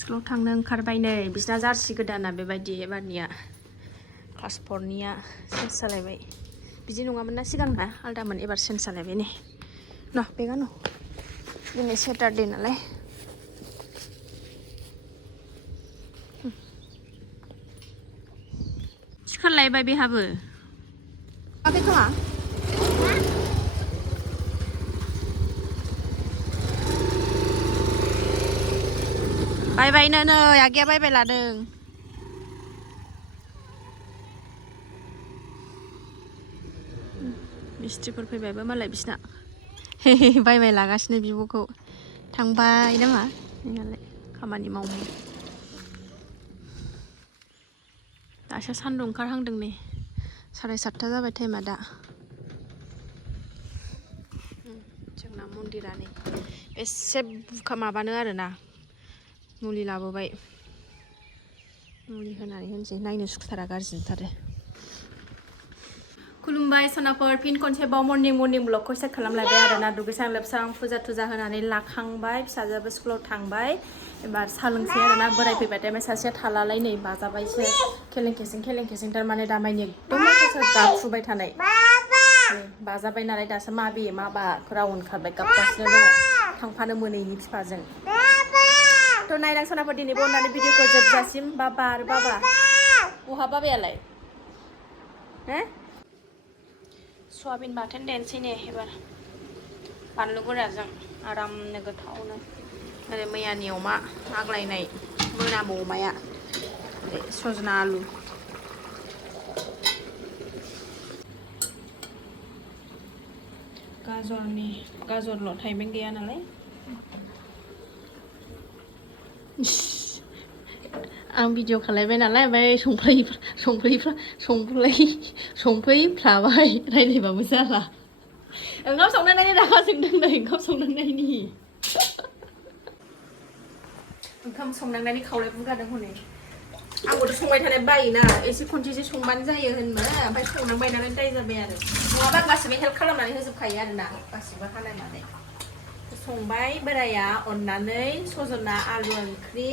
स्कुलाव थांनो ओंखारबाय नै बिसिना जार्सि गोदाना बेबायदि एबारनिया क्लास 4निया चेन्ज जालायबाय बिदि नङामोन ना सिगांना आलदामोन एबार चेन्ज जालायबाय नै न बेगा न दिनै सेटारडे नालाय सिखारलायबाय बेहाबो माबे खोमा बायबायनो नै आगैया बायबाय लादों मिस्ट्रिफोर फैबायबो मालाय बिसिना बायबाय लागासिनो बिब'खौ थांबाय नामा नोंहालाय खामानि मावनो दासो सान्दुं ओंखारहांदों नै 7:30 जाबाय टाइमा दा जोंना मन्दिरा नै एसे माबानो आरोना मुलि लाबोबाय मुलि होनानै होनसै नायनो सुखुथारा गाज्रि नुथारो खुलुमबाय सनाफोर फिन खनसेबाव मर्निं ब्लगखौ स्टार्ट खालामलायबाय आरोना दुगैस्रां लोबस्रां फुजा थुजा होनानै लाखांबाय फिसाजोआबो स्कुलाव थांबाय एबार सा लोंसै आरोना बोराय फैबाथाय ओमफ्राय सासेया थालालाय नै बाजाबायसो खेलें खेसें थारमाने दामानि एकदम गाबफुबाय थानाय बाजाबाय नालाय दासो माबे माबा राव ओंखारबाय गाबगासिनो दङ थांफानो मोनैनि बिफाजों थ' नायलां सनाफोर दिनै बननानै भिडिअखौ जोबजासिम बाबा आरो बाबा बहा बाबायालाय हो सयाबिन बाथोन देनोसै ने एबार बानलु गोराजों आरामनो गोथावनो ओरै मैयानि अमा आग्लायनाय मोनामो अमाया ओरै सजना आलु गाजरल' थाइबें गैया नालाय आं भिडिअ खालायबाय नालाय ओमफ्राय संफैफ्लाबाय रायज्लायबाबो जाला ओंखाम संनायनि रागा जोंदों नै ओंखाम संनायनि खावलाय बुगादों हनै आंबोथ' संबाय थानाय बायोना एसे खनसेसो संबानो जायो होननो ओमफ्राय संनांबाय नालाय दाय जाबाय आरो नङाबा गासिबो हेल्प खालामनानै होजोबखायो आरोना गासिबो हानायनानै संबाय बोराया अननानै सजना आलु ओंख्रि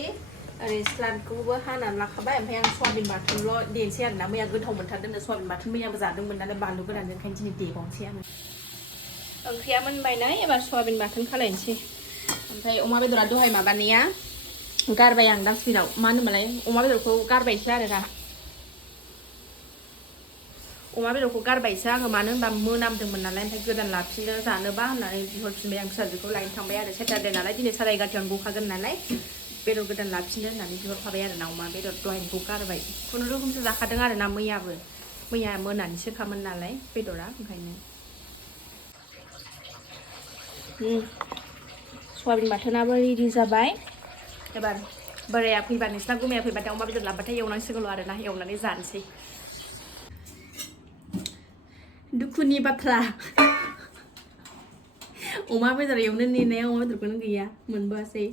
ओरै स्लादखौबो हानानै लाखाबाय ओमफ्राय आं सयाबिन बाथोनल' देनोसै आरोना मैया गोथाव मोनथारदोंनो सयाबिन बाथोन मैयाबो जादोंमोन नालाय बानलु गोरानजों ओंखायनो दिनै देबावनोसै आङो ओंख्रिया मोनबायना एबार सयाबिन बाथोन खालायनोसै ओमफ्राय अमा बेदरा दहाय माबानाया गारबाय आं डास्टबिनाव मा होनोमोनलाय अमा बेदरखौ गारबायसो आरोना अमा बेदरखौ गारबायसो आङो मानो होनबा मोनामदोंमोन नालाय ओमफ्राय गोदान लाफिननो जानोबा होननानै बिहरफिनबाय आं फिसाजोखौ लायनो थांबाय आरो सेटारडे नालाय दिनै 11:30 गखागोन नालाय बेदर गोदान लाफिननो होननानै बिहरखाबाय आरो ना अमा बेदर दहायनिखौ गारबाय खुनुरुखुमसो जाखादों आरो ना मैया मोनानिसोखामोन नालाय बेदरा ओंखायनो सयाबिन बाथोनाबो रेडि जाबाय एबार बोराया फैबा नोंसिना गुमाया फैबाथाय अमा बेदर लाबोबाथाय एवनांसिगोनल' आरोना एवनानै जानोसै दुखुनि बाथ्रा अमा बेदर एवनो नेनाया अमा बेदरखौनो गैया मोनबोआसै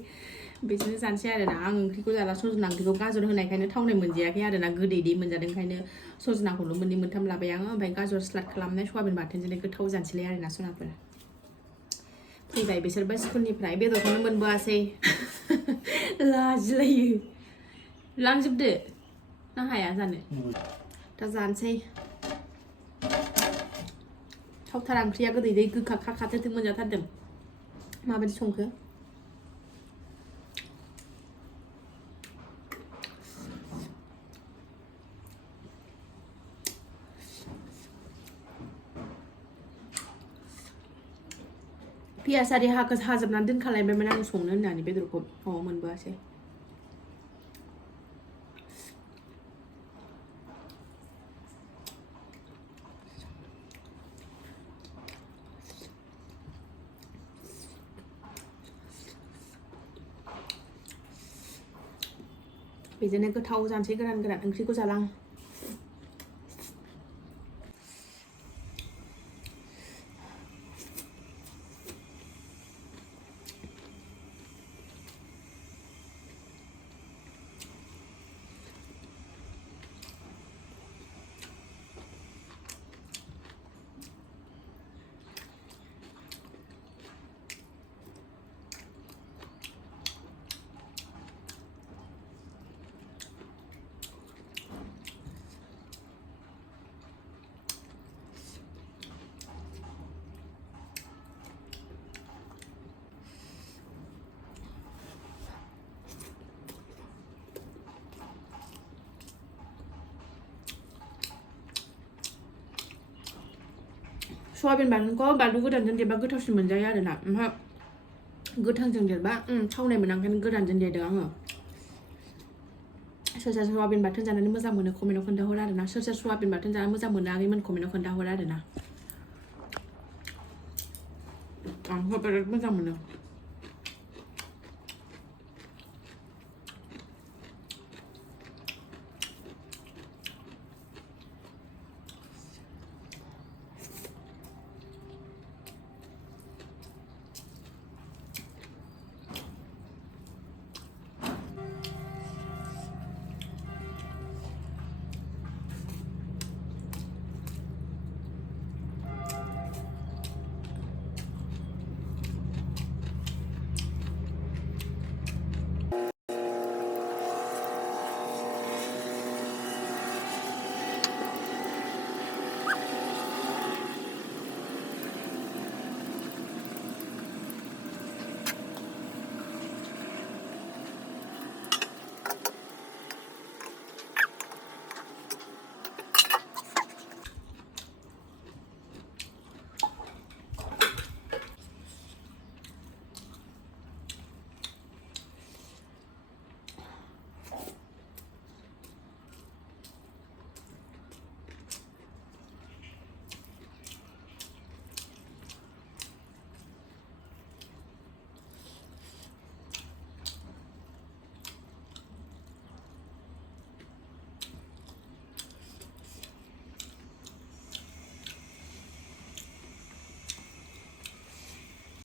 बिदिनो जानोसै आरोना आं ओंख्रिखौ जाला सजना ओंख्रिखौ गाजर होनायखायनो थावनाय मोनजायाखै आरोना गोदै मोनजादों ओंखायनो सजनाखौल' मोननै मोनथाम लाबाय आङो ओमफ्राय गाजर स्लाद खालामनाय सयाबिन बाथोनजोंलाय गोथाव जानोसैलाय आरोना सनाफोर फैबाय बिसोरबो स्कुलनिफ्राय बेदरखौनो मोनबोआसै लाजिलायो लांजोबदो ना हाया जानो दा जानोसै थावथारा ओंख्रिया गोदै गोखा खाथो मोनजाथारदों माबायदि संखो पियास आरि हाजोबनानै दोनखालायबायमोन आं संनो होननानै बेदरखौ मोनबोआसै बेजोंनो गोथाव जानोसै गोरान ओंख्रिखौ जालां सवाबिन बाथोनखौ बानलु गोरानजों देबा गोथावसिन मोनजायो आरोना ओमफ्राय गोथांजों देरबा थावनाय मोना ओंखायनो गोरानजों देदों आङो सोर सोर सवाबिन बाथोन जानानै मोजां मोनो कमेन्टआव खोन्थाहर आरोना सोर सोर सवाबिन बाथोन जानानै मोजां मोनो आगैमोन कमेन्टआव खोन्थाहर आरोना आंथ' बिराद मोजां मोनो